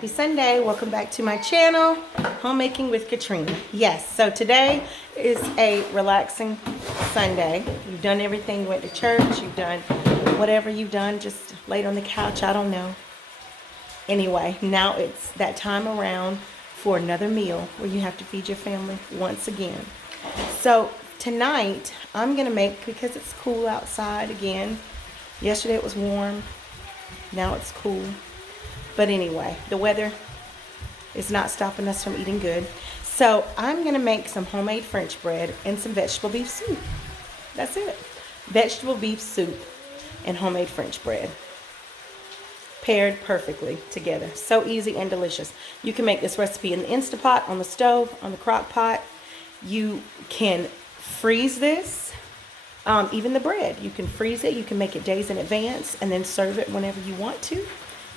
Happy Sunday. Welcome back to my channel, Homemaking with Katrina. Yes, so today is a relaxing Sunday. You've done everything, you went to church, you've done whatever you've done, just laid on the couch, I don't know. Anyway, now it's that time around for another meal where you have to feed your family once again. So tonight, I'm going to make, because it's cool outside again. Yesterday it was warm, now it's cool. But anyway, the weather is not stopping us from eating good. So I'm going to make some homemade French bread and some vegetable beef soup. That's it. Vegetable beef soup and homemade French bread. Paired perfectly together. So easy and delicious. You can make this recipe in the Instapot, on the stove, on the crock pot. You can freeze this. Even the bread. You can freeze it. You can make it days in advance and then serve it whenever you want to.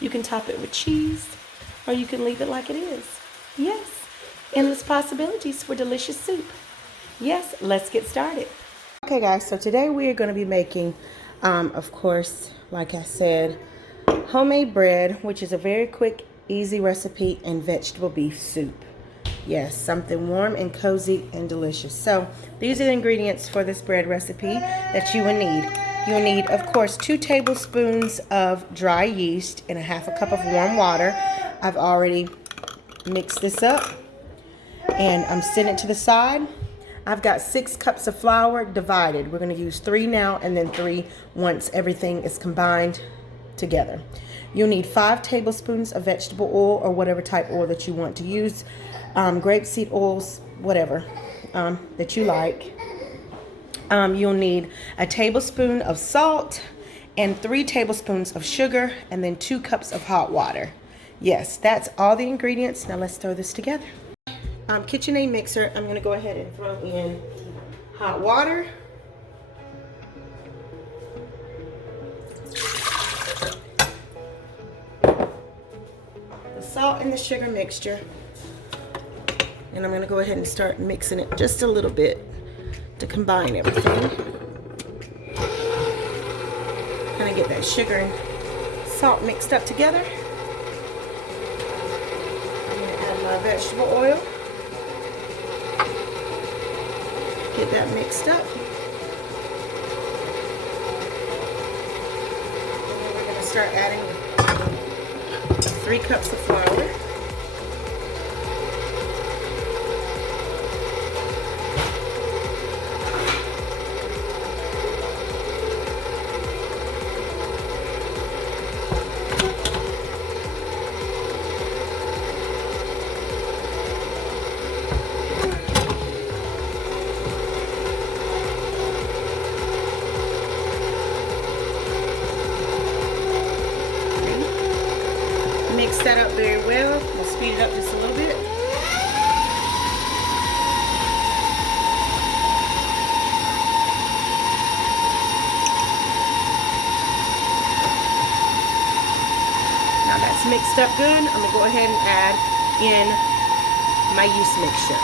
You can top it with cheese, or you can leave it like it is. Yes, endless possibilities for delicious soup. Yes, let's get started. Okay guys, so today we are going to be making, of course, like I said, homemade bread, which is a very quick, easy recipe, and vegetable beef soup. Yes, something warm and cozy and delicious. So these are the ingredients for this bread recipe that you will need. You'll need, of course, 2 tablespoons of dry yeast and a half a cup of warm water. I've already mixed this up and I'm setting it to the side. I've got 6 cups of flour divided. We're going to use 3 now and then 3 once everything is combined together. You'll need 5 tablespoons of vegetable oil or whatever type oil that you want to use. Grapeseed oils, whatever that you like. You'll need a tablespoon of salt and 3 tablespoons of sugar and then 2 cups of hot water. Yes, that's all the ingredients. Now let's throw this together. KitchenAid mixer, I'm going to go ahead and throw in hot water. The salt and the sugar mixture. And I'm going to go ahead and start mixing it just a little bit to combine everything. Kind of get that sugar and salt mixed up together. I'm going to add my vegetable oil. Get that mixed up. And then we're going to start adding 3 cups of flour. Mix that up very well. We'll speed it up just a little bit. Now that's mixed up good. I'm going to go ahead and add in my yeast mixture.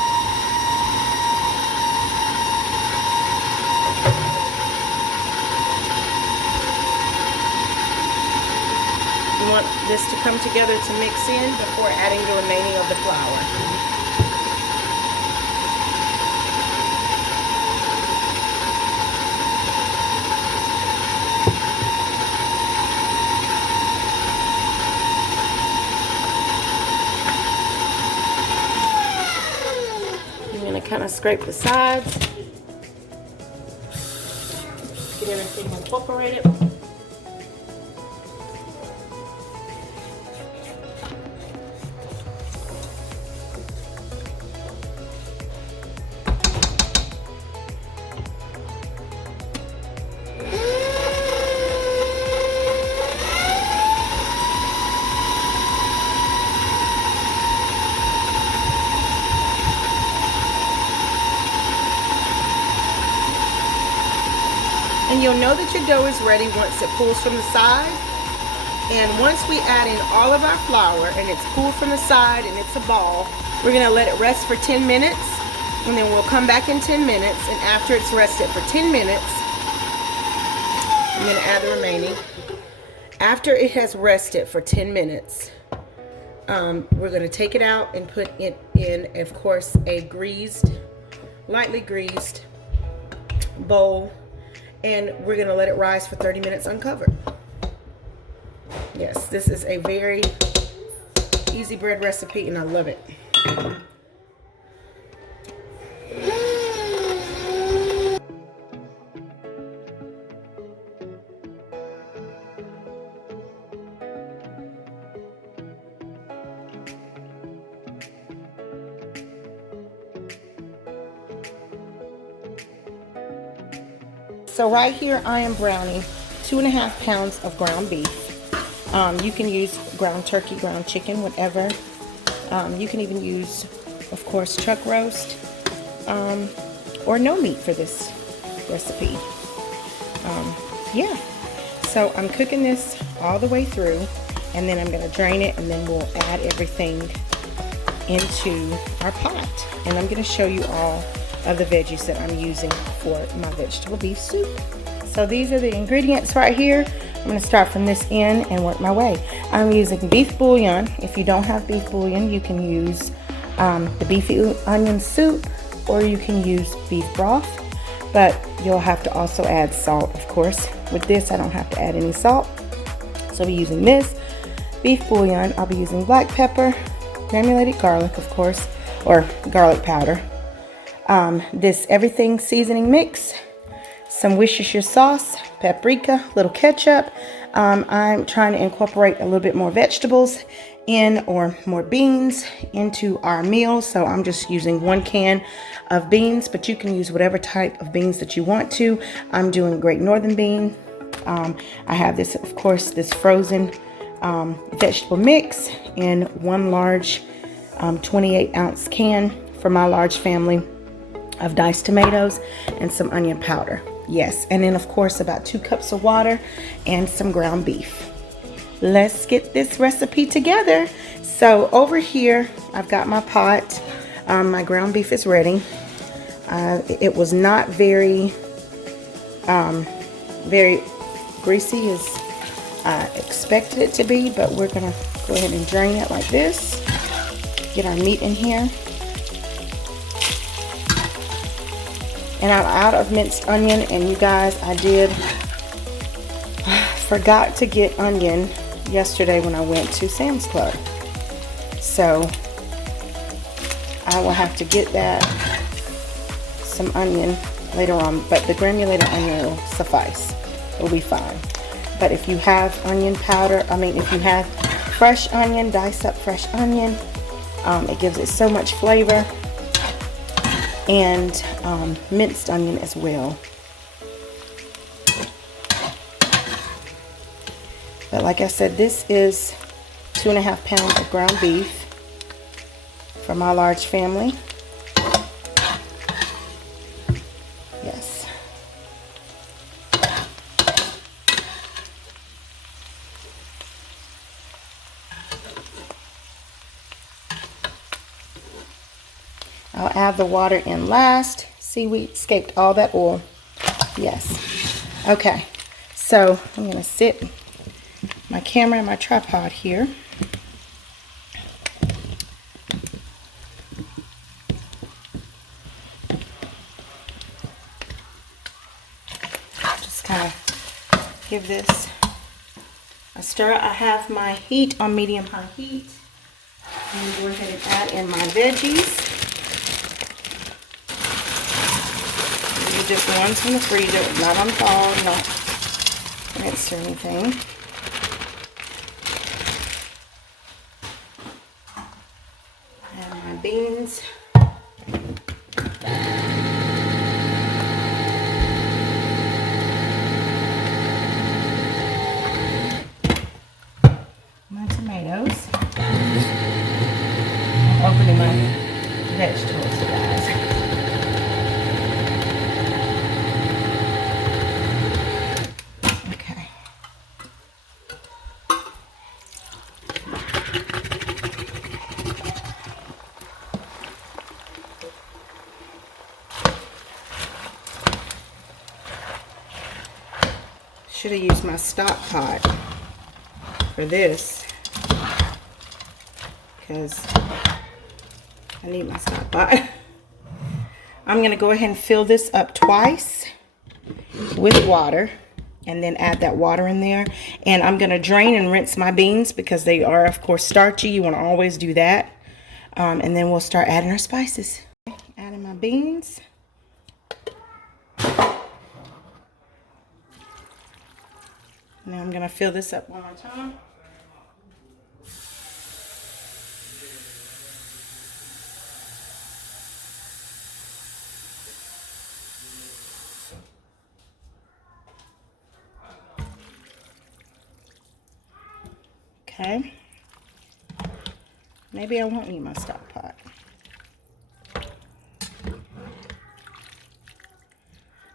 You want this to come together to mix in before adding the remaining of the flour. I'm going to kind of scrape the sides, get everything incorporated. And you'll know that your dough is ready once it pulls from the side. And once we add in all of our flour and it's pulled from the side and it's a ball, we're going to let it rest for 10 minutes. And then we'll come back in 10 minutes. And after it's rested for 10 minutes, I'm going to add the remaining. After it has rested for 10 minutes, We're going to take it out and put it in, of course, a lightly greased bowl, and we're going to let it rise for 30 minutes uncovered. Yes, this is a very easy bread recipe, and I love it. So right here I am browning 2.5 pounds of ground beef. You can use ground turkey, ground chicken, whatever. You can even use, of course, chuck roast, or no meat for this recipe. Yeah, so I'm cooking this all the way through, and then I'm going to drain it, and then we'll add everything into our pot. And I'm going to show you all of the veggies that I'm using for my vegetable beef soup. So these are the ingredients right here. I'm going to start from this end and work my way. I'm using beef bouillon. If you don't have beef bouillon, you can use the beefy onion soup, or you can use beef broth, but you'll have to also add salt, of course. With this, I don't have to add any salt. So I'll be using this beef bouillon. I'll be using black pepper, granulated garlic, of course, or garlic powder. This everything seasoning mix, some Worcestershire sauce, paprika, little ketchup. I'm trying to incorporate a little bit more vegetables in, or more beans into our meal. So I'm just using 1 can of beans, but you can use whatever type of beans that you want to. I'm doing Great Northern bean. I have this, of course, this frozen vegetable mix in 1 large 28-ounce can for my large family of diced tomatoes and some onion powder. Yes, and then of course about 2 cups of water and some ground beef. Let's get this recipe together. So over here, I've got my pot. My ground beef is ready. It was not very greasy as I expected it to be, but we're gonna go ahead and drain it like this. Get our meat in here. And I'm out of minced onion, and you guys, I forgot to get onion yesterday when I went to Sam's Club. So I will have to get some onion later on, but the granulated onion will suffice. It'll be fine. But if you have onion powder, if you have fresh onion, dice up fresh onion, it gives it so much flavor. And minced onion as well. But like I said, this is 2.5 pounds of ground beef for my large family. Yes. I'll add the in last. See, we escaped all that oil. Yes. Okay. So I'm going to sit my camera and my tripod here. Just kind of give this a stir. I have my heat on medium-high heat. I'm going to go ahead and add in my veggies. Just the ones from the freezer, not unthawed, not rinsed or anything. And my beans. My tomatoes. I'm opening my vegetables, guys. Should have used my stock pot for this. because I need my stock pot. I'm going to go ahead and fill this up twice with water, and then add that water in there. And I'm going to drain and rinse my beans because they are, of course, starchy. You want to always do that. And then we'll start adding our spices. Adding my beans. Now I'm going to fill this up one more time. Okay. Maybe I won't need my stock pot.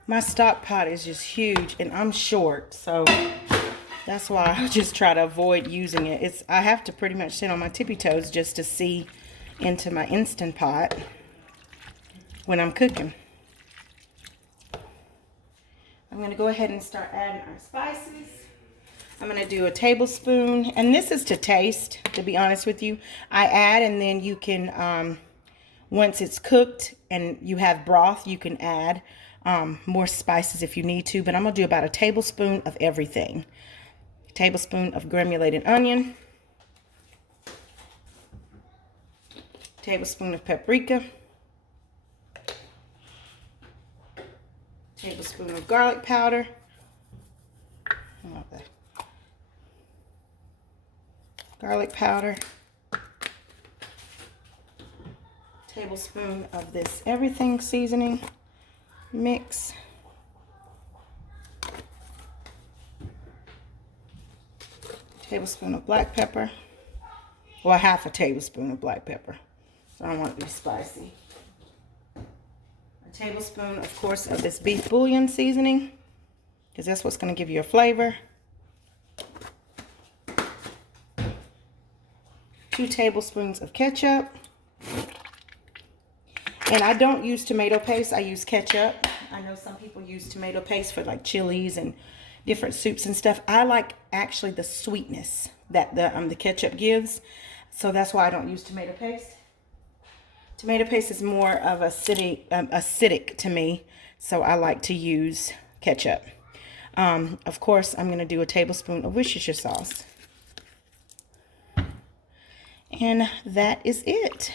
My stock pot is just huge and I'm short, so that's why I just try to avoid using it. I have to pretty much sit on my tippy toes just to see into my Instant Pot when I'm cooking. I'm going to go ahead and start adding our spices. I'm going to do a tablespoon, and this is to taste, to be honest with you. I add, and then you can, once it's cooked and you have broth, you can add more spices if you need to. But I'm going to do about a tablespoon of everything. A tablespoon of granulated onion. Tablespoon of paprika. Tablespoon of garlic powder. Garlic powder. Tablespoon of this everything seasoning mix. Tablespoon of black pepper. Well, half a tablespoon of black pepper. So I don't want it to be spicy. A tablespoon, of course, of this beef bouillon seasoning, because that's what's going to give you a flavor. 2 tablespoons of ketchup. And I don't use tomato paste, I use ketchup. I know some people use tomato paste for like chilies and different soups and stuff. I like actually the sweetness that the ketchup gives. So that's why I don't use tomato paste. Tomato paste is more of acidic to me, so I like to use ketchup. Of course, I'm going to do a tablespoon of Worcestershire sauce. And that is it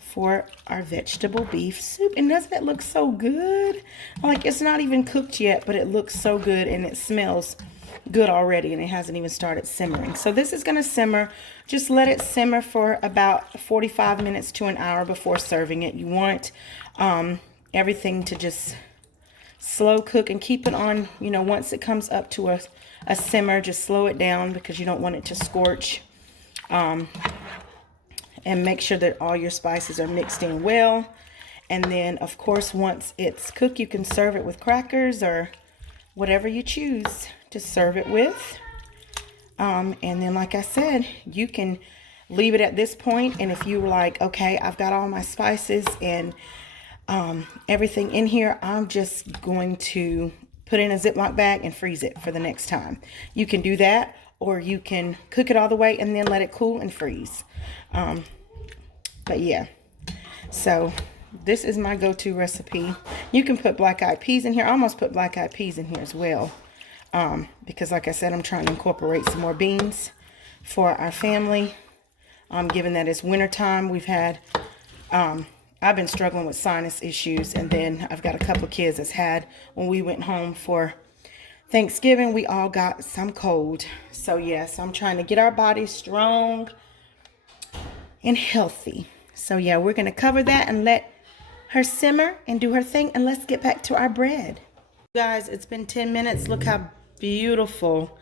for our vegetable beef soup. And doesn't it look so good? Like, it's not even cooked yet, but it looks so good and it smells good already, and it hasn't even started simmering. So this is going to simmer. Just let it simmer for about 45 minutes to an hour before serving it. You want everything to just slow cook and keep it on, you know, once it comes up to a simmer, just slow it down because you don't want it to scorch. And make sure that all your spices are mixed in well. And then, of course, once it's cooked, you can serve it with crackers or whatever you choose to serve it with. And then, like I said, you can leave it at this point. And if you were like, okay, I've got all my spices and everything in here, I'm just going to put it in a Ziploc bag and freeze it for the next time. You can do that. Or you can cook it all the way and then let it cool and freeze. But yeah, so this is my go-to recipe. You can put black-eyed peas in here. I almost put black-eyed peas in here as well. Because like I said, I'm trying to incorporate some more beans for our family. Given that it's wintertime, we've had, I've been struggling with sinus issues. And then I've got a couple of kids that's had, when we went home for Thanksgiving, we all got some cold. So yes, I'm trying to get our bodies strong and healthy. So yeah, we're going to cover that and let her simmer and do her thing. And let's get back to our bread. Guys, it's been 10 minutes. Look how beautiful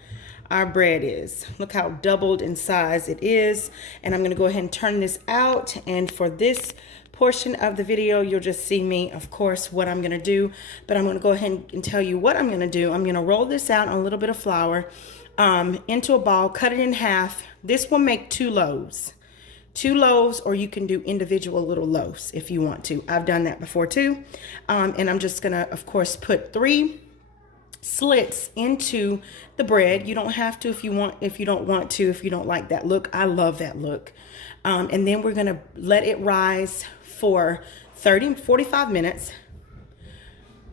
our bread is. Look how doubled in size it is. And I'm going to go ahead and turn this out. And for this portion of the video, you'll just see me, of course, what I'm going to do. But I'm going to go ahead and tell you what I'm going to do. I'm going to roll this out on a little bit of flour into a ball, cut it in half. This will make 2 loaves. 2 loaves, or you can do individual little loaves if you want to. I've done that before too. And I'm just going to, of course, put 3 slits into the bread. You don't have to if you want, if you don't want to, if you don't like that look. I love that look. And then we're gonna let it rise for 45 minutes.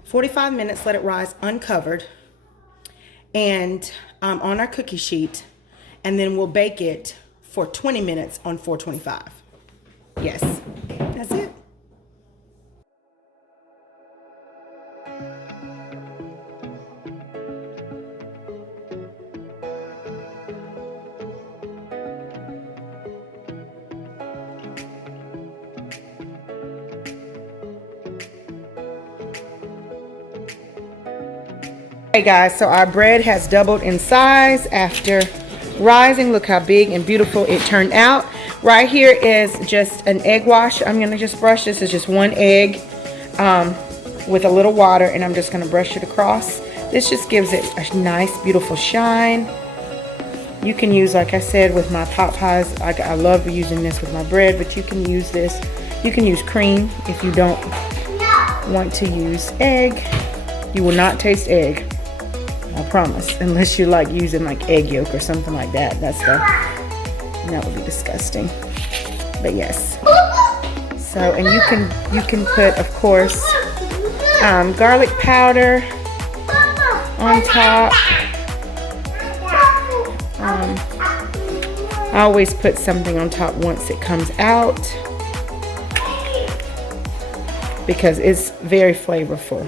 45 minutes, let it rise uncovered and on our cookie sheet. And then we'll bake it for 20 minutes on 425. Yes, that's it. Hey guys, so our bread has doubled in size after rising. Look how big and beautiful it turned out. Right here is just an egg wash. I'm gonna just brush this. It's just one egg with a little water, and I'm just gonna brush it across. This just gives it a nice, beautiful shine. You can use, like I said, with my pot pies. I love using this with my bread, but you can use this. You can use cream if you don't want to use egg. You will not taste egg. I promise, unless you like using like egg yolk or something like that. That would be disgusting. But yes. So, and you can put, of course, garlic powder on top. I always put something on top once it comes out because it's very flavorful.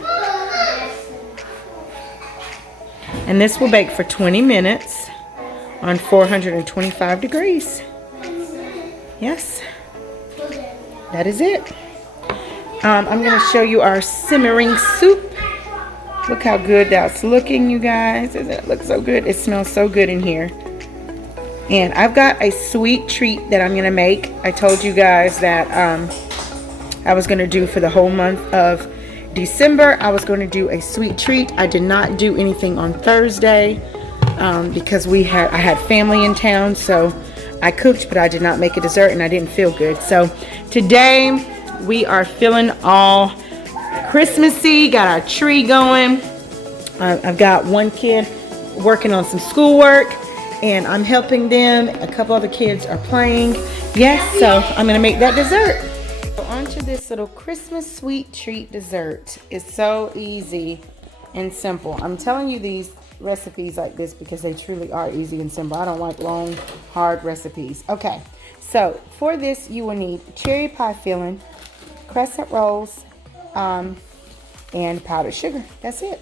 And this will bake for 20 minutes on 425 degrees. Yes, that is it. I'm going to show you our simmering soup. Look how good that's looking, you guys. Doesn't it look so good? It smells so good in here. And I've got a sweet treat that I'm going to make. I told you guys that I was going to do for the whole month of December. I was going to do a sweet treat. I did not do anything on Thursday because I had family in town, so I cooked, but I did not make a dessert, and I didn't feel good. So today we are feeling all Christmassy. Got our tree going. I've got one kid working on some schoolwork, and I'm helping them. A couple other kids are playing. Yes, so I'm going to make that dessert. Onto this little Christmas sweet treat dessert. It's so easy and simple. I'm telling you these recipes like this because they truly are easy and simple. I don't like long, hard recipes. Okay, so for this you will need cherry pie filling, crescent rolls, and powdered sugar. That's it.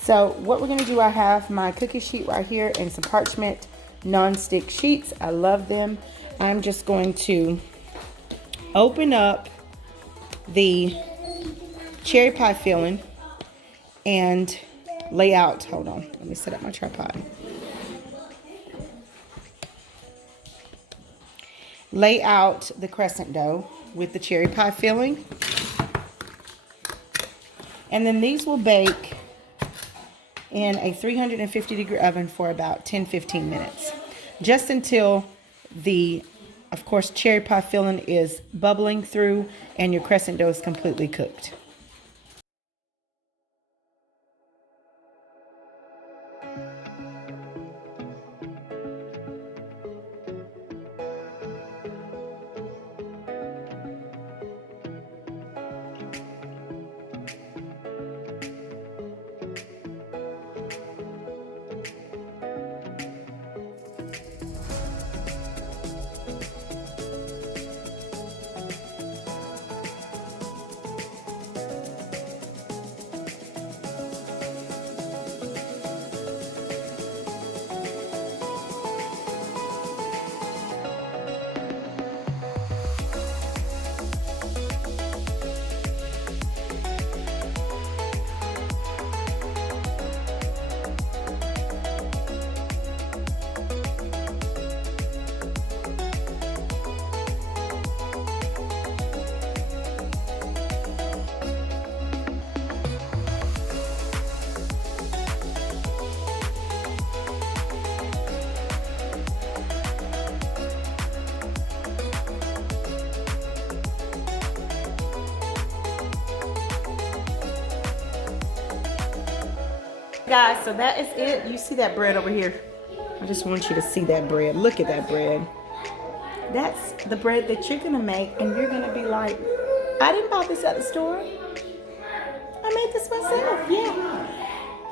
So what we're going to do, I have my cookie sheet right here and some parchment non-stick sheets. I love them. I'm just going to open up the cherry pie filling and lay out, hold on, let me set up my tripod. Lay out the crescent dough with the cherry pie filling. And then these will bake in a 350-degree oven for about 10-15 minutes. Just until the, of course, cherry pie filling is bubbling through and your crescent dough is completely cooked. Guys, so that is it. You see that bread over here? I just want you to see that bread. Look at that bread. That's the bread that you're gonna make, and you're gonna be like, I didn't buy this at the store. I made this myself, yeah.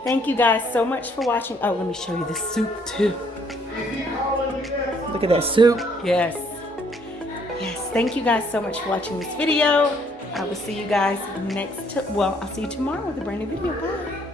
Thank you guys so much for watching. Oh, let me show you the soup too. Look at that soup. Yes. Yes, thank you guys so much for watching this video. I will see you guys I'll see you tomorrow with a brand new video. Bye.